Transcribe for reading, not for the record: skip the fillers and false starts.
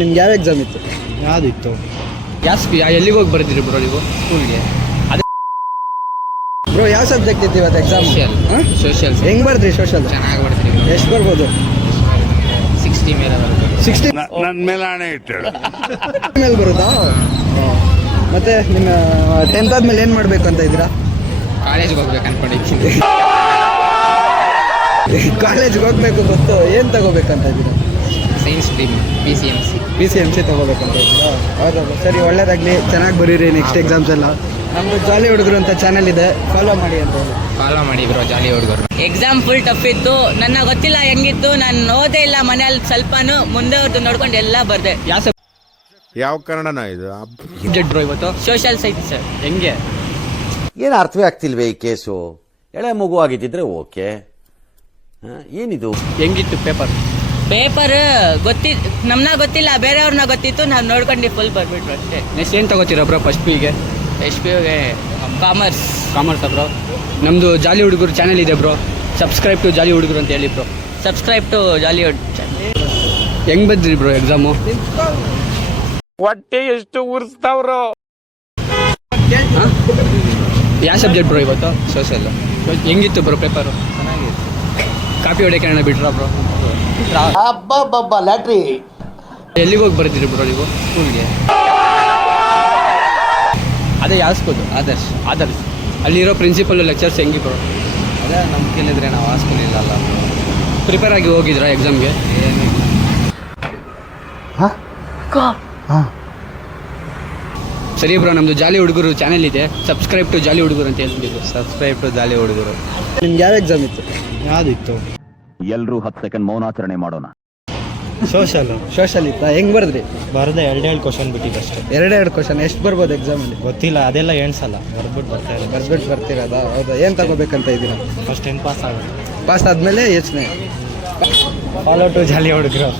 ನಿಮ್ಗೆ ಯಾವ ಎಕ್ಸಾಮ್ ಇತ್ತು? ಯಾವುದಿತ್ತು? ಎಲ್ಲಿಗೆ ಹೋಗಿ ಬರ್ತೀರಿ ಬ್ರೋ ನೀವು ಸ್ಕೂಲ್ಗೆ? ಬ್ರೋ ಯಾವ ಸಬ್ಜೆಕ್ಟ್ ಇತ್ತು ಇವತ್ತು ಎಕ್ಸಾಮ್? ಸೋಷಿಯಲ್. ಹೆಂಗ್ ಬರ್ದ್ರಿ ಸೋಷಲ್? ಚೆನ್ನಾಗಿ ಬರ್ತೀರಿ. ಎಷ್ಟು ಬರ್ಬೋದು? 60 ಮೇಲೆ ಬರುತ್ತೆ. 60 ನನ್ನ ಮೇಲೆ ಹಣೆ ಇಟ್ಟಳು ಮೇಲೆ ಬರುತ್ತಾ? ಮತ್ತೆ ನಿಮ್ಮ 10th ಆದ್ಮೇಲೆ ಏನು ಮಾಡಬೇಕು ಅಂತ ಇದ್ದೀರಾ? ಕಾಲೇಜ್ಗೆ ಹೋಗ್ಬೇಕು ಅನ್ಕೊಂಡಿದ್ದೀನಿ. ಕಾಲೇಜ್ಗೆ ಹೋಗ್ಬೇಕು ಗೊತ್ತು, ಏನು ತಗೋಬೇಕಂತ ಇದ್ದೀರಾ? ಸೈನ್ಸ್ ಸ್ಟ್ರೀಮ್ PCMC ತಗೋಬೇಕಂತ ಇದ್ದೀರಾ? ಹೌದಾ, ಸರಿ, ಒಳ್ಳೇದಾಗಲಿ, ಚೆನ್ನಾಗಿ ಬರೀರಿ ನೆಕ್ಸ್ಟ್ ಎಕ್ಸಾಮ್ಸ್ ಎಲ್ಲ. ನಮ್ಮದು ಜಾಲಿ ಹುಡುಗರು ಅಂತ ಚಾನಲ್ ಇದೆ, ಫಾಲೋ ಮಾಡಿ ಅಂತ ಹೇಳಿ. ಫಾಲೋ ಮಾಡಿ ಬ್ರೋ, ಜಾಲಿ ಹುಡುಗರು. ಎಕ್ಸಾಮ್ ಫುಲ್ ಟಫ್ ಇತ್ತು. ನನಗೆ ಗೊತ್ತಿಲ್ಲ ಹೆಂಗಿತ್ತು, ನಾನು ಓದೇ ಇಲ್ಲ ಮನೆಯಲ್ಲಿ ಸ್ವಲ್ಪನೂ. ಮುಂದೆ ಅವ್ರದ್ದು ನೋಡ್ಕೊಂಡು ಎಲ್ಲ ಬರ್ದೆ. ಯಾವ ಕನ್ನಡನ ಇದು? ಸಬ್ಜೆಕ್ಟ್ ಬ್ರೋ ಇವತ್ತು ಸೋಷಿಯಲ್ ಸೈನ್ಸ್ ಸರ್. ಹೆಂಗೆ? ಏನು ಅರ್ಥವೇ ಆಗ್ತಿಲ್ವೇ ಈ ಕೇಸು? ಎಳೆ ಮಗು ಆಗಿದ್ದಿದ್ರೆ ಓಕೆ, ಏನಿದು? ಹೆಂಗಿತ್ತು ಪೇಪರ್ ನಮ್ನ ಗೊತ್ತಿಲ್ಲ, ಬೇರೆಯವ್ರನ್ನ ಗೊತ್ತಿತ್ತು. ನಾವು ನೋಡ್ಕೊಂಡು ಫುಲ್ ಬರ್ಬಿಟ್ರು ಅಷ್ಟೇ. ನೆಕ್ಸ್ಟ್ ಏನು ತಗೋತೀರಾ ಬ್ರೋ ಫಸ್ಟ್ ಪಿಗೆ? PUಗೆ ಕಾಮರ್ಸ್. ಬ್ರೋ, ನಮ್ಮದು ಜಾಲಿ ಹುಡುಗರು ಚಾನಲ್ ಇದೆ ಬ್ರೋ, ಸಬ್ಸ್ಕ್ರೈಬ್ ಟು ಜಾಲಿ ಹುಡುಗರು ಅಂತ ಹೇಳಿ ಬ್ರೋ. Subscribe to Jollywood. ಹೆಂಗ್ ಬಂದ್ರಿ ಬ್ರೋ ಎಕ್ಸಾಮು? ಹೊಟ್ಟೆ ಎಷ್ಟು ಉರ್ಸ್ತಾವ್ರು. ಯಾವ ಸಬ್ಜೆಕ್ಟ್ ಬ್ರೋ ಇವತ್ತು? ಸೋಷಲ್. ಹೆಂಗಿತ್ತು ಬ್ರೋ ಪೇಪರು? ಚೆನ್ನಾಗಿತ್ತು. ಕಾಪಿ ಹೊಡೆಯೋಕೆ ಬಿಟ್ರಾ ಬ್ರೋ? ಲ್ಯಾಟ್ರಿ. ಎಲ್ಲಿಗೆ ಹೋಗಿ ಬರ್ತೀರಿ ಬ್ರೋ ನೀವು ಸ್ಕೂಲ್ಗೆ? ಅದೇ ಯಾವ ಸ್ಕೂಲು? ಆದರ್ಶ್. ಅಲ್ಲಿರೋ ಪ್ರಿನ್ಸಿಪಲ್ ಲೆಕ್ಚರ್ಸ್ ಹೆಂಗಿ ಬ್ರೋ? ಅದೇ ನಮ್ಮ ಕೇಳಿದ್ರೆ ನಾವು ಆ ಸ್ಕೂಲ್ ಇಲ್ಲಲ್ಲ. ಪ್ರಿಪೇರ್ ಆಗಿ ಹೋಗಿದ್ರಾ ಎಕ್ಸಾಮ್ಗೆ? ಏನಿಲ್ಲ. ಸರಿ ಬ್ರೋ, ನಮ್ಮದು ಜಾಲಿ ಹುಡುಗರು ಚಾನಲ್ ಇದೆ, ಸಬ್ಸ್ಕ್ರೈಬ್ ಟು ಜಾಲಿ ಹುಡುಗರು ಅಂತ ಹೇಳ್ತಿದ್ದು. ಸಬ್ಸ್ಕ್ರೈಬ್ ಟು ಜಾಲಿ ಹುಡುಗರು. ನಿಮ್ಗೆ ಯಾವ ಎಕ್ಸಾಮ್ ಇತ್ತು? ಯಾವುದಿತ್ತು? ಎಲ್ಲರೂ 10 ಸೆಕೆಂಡ್ ಮೌನಾಚರಣೆ ಮಾಡೋಣ. ಸೋಷಲ್ ಇತ್ತಾ? ಹೆಂಗ್ ಬರ್ದ್ರಿ? ಬರದೆ ಎರಡು ಕ್ವಶನ್ ಬಿಟ್ಟಿದ್ದಷ್ಟೇ. ಎರಡೆರಡು ಕ್ವಶನ್. ಎಷ್ಟು ಬರ್ಬೋದು ಎಕ್ಸಾಮಲ್ಲಿ? ಗೊತ್ತಿಲ್ಲ, ಅದೆಲ್ಲ ಎಣ್ಸಲ್ಲ. ಬರ್ಬಿಟ್ಟು ಬರ್ತಿರೋದಾ? ಹೌದಾ, ಏನು ತಗೋಬೇಕಂತ ಇದ್ದೀರಾ? ಫಸ್ಟ್ 10 ಪಾಸ್ ಆಗುತ್ತೆ. ಪಾಸ್ ಆದಮೇಲೆ ಯೋಚನೆ. ಫಾಲೋ ಟು ಜಾಲಿ ಹುಡುಗರು.